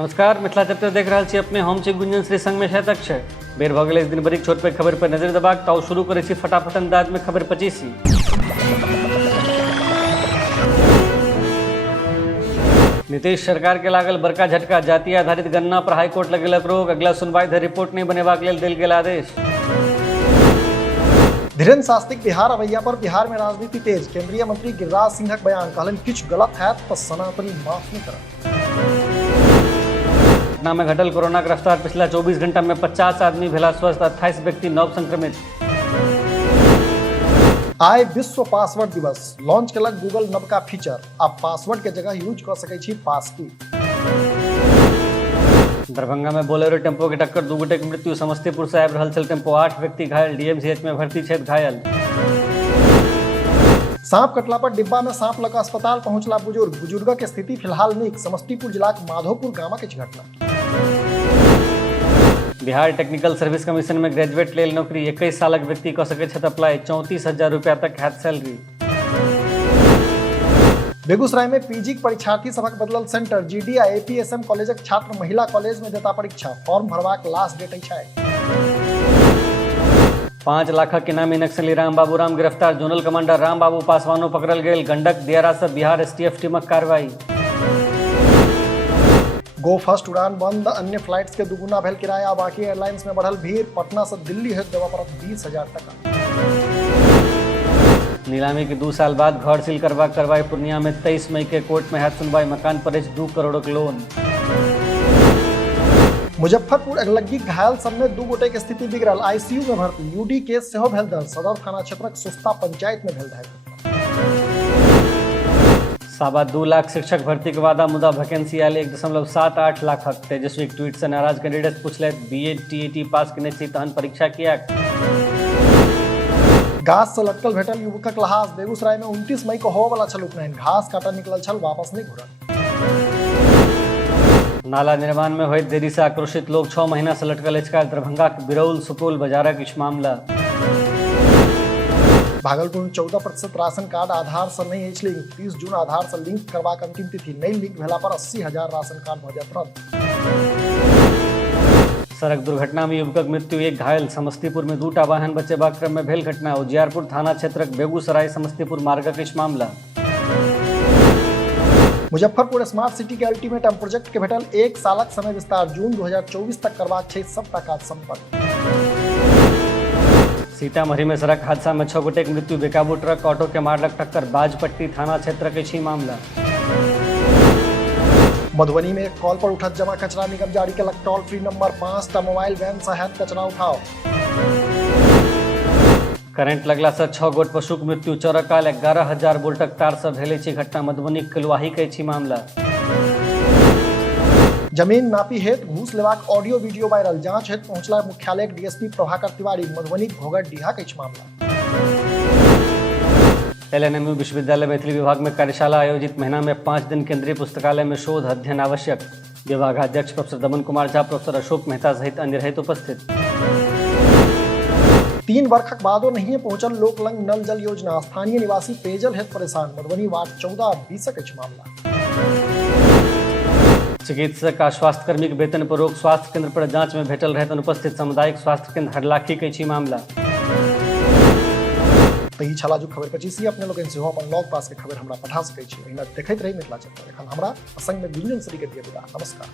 नमस्कार, मिथिला चैप्टर देख रहल छी अपने। हम छी गुंजन श्री संग में शतक छै। बेर भऽ गेलै इस दिन बड़ी छोट पे खबर पर नजर देबाक ताउ शुरू करै छी फटाफट अंदाज में खबर 25। नीतीश सरकार के लागल बड़का झटका, जाति आधारित गणना पर हाईकोर्ट लगेलक रोक। अगला सुनवाई धरि रिपोर्ट नहीं बनेबाक लेल देल गेल आदेश। धीरेन्द्र शास्त्रीक बिहार अवैया पर बिहार में राजनीति तेज। केंद्रीय मंत्री गिरिराज सिंहक बयान, कहलन किछु गलत हैत तऽ सनातनी माफ नहीं करत। पटना में घटल कोरोना के रफ्तार, पिछला 24 घंटा में 50 आदमी भेला स्वस्थ, 28 व्यक्ति नव संक्रमित। आइ विश्व पासवर्ड दिवस, लॉन्च केलक गूगल नवका फीचर। अब पासवर्ड के जगह यूज कर सकै छी पास की। दरभंगा में बोलेरो टेम्पो के टक्कर, 2 गोटे के मृत्यु। समस्तीपुर से आबि रहल छल टेम्पो, 8 व्यक्ति घायल, डीएमसीएच में भर्ती छथि घायल। सांप कटला पर डिब्बा में सांप लगा अस्पताल पहुंचला बुजुर्गक स्थिति फिलहाल नीक। समस्तीपुर जिला के माधोपुर गामक घटना। बिहार टेक्निकल सर्विस कमीशन में ग्रेजुएट लेल नौकरी, 21 सालक व्यक्ति कऽ सकैत छथि अप्लाई, 34,000 रुपया तक हैत सैलरी। बेगूसराय में पीजी के परीक्षार्थी सभक बदलल सेंटर, जीडी आ एपीएसएम कॉलेजक छात्र महिला कॉलेज में देता परीक्षा। फॉर्म भरबाक लास्ट डेट छै। 5 लाखक इनामी नक्सली रामबाबू राम गिरफ्तार, जोनल कमांडर रामबाबू पासवानो पकड़ल गेल। गंडक दियारा से बिहार एसटीएफ टीमक कार्रवाई। गो फर्स्ट उड़ान बंद, अन्य फ्लाइट्स के दुगुना भेल किराया। बाकी एयरलाइंस में बढ़ल भीड़, पटना से दिल्ली हेतु देवा पड़त 20,000 टका। नीलामी के 2 साल बाद घर सील करबाक कार्रवाई, पूर्णिया में 23 मई के कोर्ट में हैत सुनवाई। मकान पर 2 करोड़क लोन। मुजफ्फरपुर अगलग्गी घायल सब में 2 गोटे के स्थिति बिगड़ल, आईसीयू में भर्ती। यूडी केस सेहो भेल दर्ज, सदर थाना क्षेत्रक सुस्ता पंचायत में भेल धैर्य। 2.25 लाख शिक्षक भर्ती के वादा, मुदा वैकेंसी आयल 1.78 लाखक। तेजस्वी के ट्वीट से नाराज कैंडिडेट पूछले, बीएड टीईटी पास केने छी तहन परीक्षा कियाक। घास से लटकल भेटल युवकक लहास, बेगूसराय में 29 मई को होवे वाला छल उपनयन। घास काटा निकलल छल, वापस नहीं घुरल। नाला निर्माण में होइत देरी से आक्रोशित लोग, 6 महीना से लटकल अछि काज। दरभंगा के बिरौल सुपौल बाजारक इस मामला। भागलपुर में 14% राशन कार्ड आधार से नहीं अछि लिंक, 30 जून आधार से लिंक करबाक अंतिम तिथि। नहीं लिंक भेला पर 80,000 राशन कार्ड भऽ जायत रद्द। सड़क दुर्घटना में युवकक मृत्यु, 1 घायल। समस्तीपुर में 2टा वाहन बचेबाक क्रम में भेल घटना। उजियारपुर थाना क्षेत्रक बेगूसराय समस्तीपुर मार्गक इस मामला। मुजफ्फरपुर स्मार्ट सिटी के अल्टीमेट प्रोजेक्ट के भेटल 1 सालक समय विस्तार, जून 2024 तक करबाक छै सबटा काज संपन्न। सीतामढ़ी में सड़क हादसा में 6 गोटे के मृत्यु, बेकाबू ट्रक ऑटो के मारलक टक्कर। बाजपट्टी थाना क्षेत्र के छी मामला। मधुबनी में कॉल पर उठत जमा कचरा निगम जारी केलक टोल फ्री नंबर, 5टा मोबाइल वैन से हैत कचरा उठाओ। करंट लगला से 6 गोट पशुक मृत्यु, चौरकाल 11,000 वोल्टक तार से भेलै छी घटना। मधुबनी कलुआही के छी मामला। जमीन नापी हेतु घूस लेबाक ऑडियो वीडियो वायरल, जांच हेतु पहुंचला मुख्यालय डीएसपी प्रभाकर तिवारी। मधुबनी घोघट डीहा के मामला। एलएनएमयू विश्वविद्यालय मैथिली विभाग में कार्यशाला आयोजित, महीना में 5 दिन केंद्रीय पुस्तकालय में शोध अध्ययन आवश्यक। विभागाध्यक्ष प्रोफेसर दमन कुमार झा, प्रोफेसर अशोक मेहता सहित अन्य रहित उपस्थित। 3 वर्षक बादो नहीं पहुंचल लोक लंग नल जल योजना, स्थानीय निवासी पेयजल हेतु परेशान। मधुबनी वार्ड 14-20 के मामला। चिकित्सक आ स्वास्थ्य कर्मी के वेतन पर रोक, स्वास्थ्य केंद्र पर जांच में भेटल रहत अनुपस्थित। सामुदायिक स्वास्थ्य केंद्र हरलाखी के छी मामला। तही छला जो खबर 25 अपने लोग सेहो अपन लॉग पास के खबर हमरा पठा सकै छी। एहिना देखैत रही मिथिला चैप्टर। एखन हमरा संग में गुंजन श्री के दिया विदा। नमस्कार।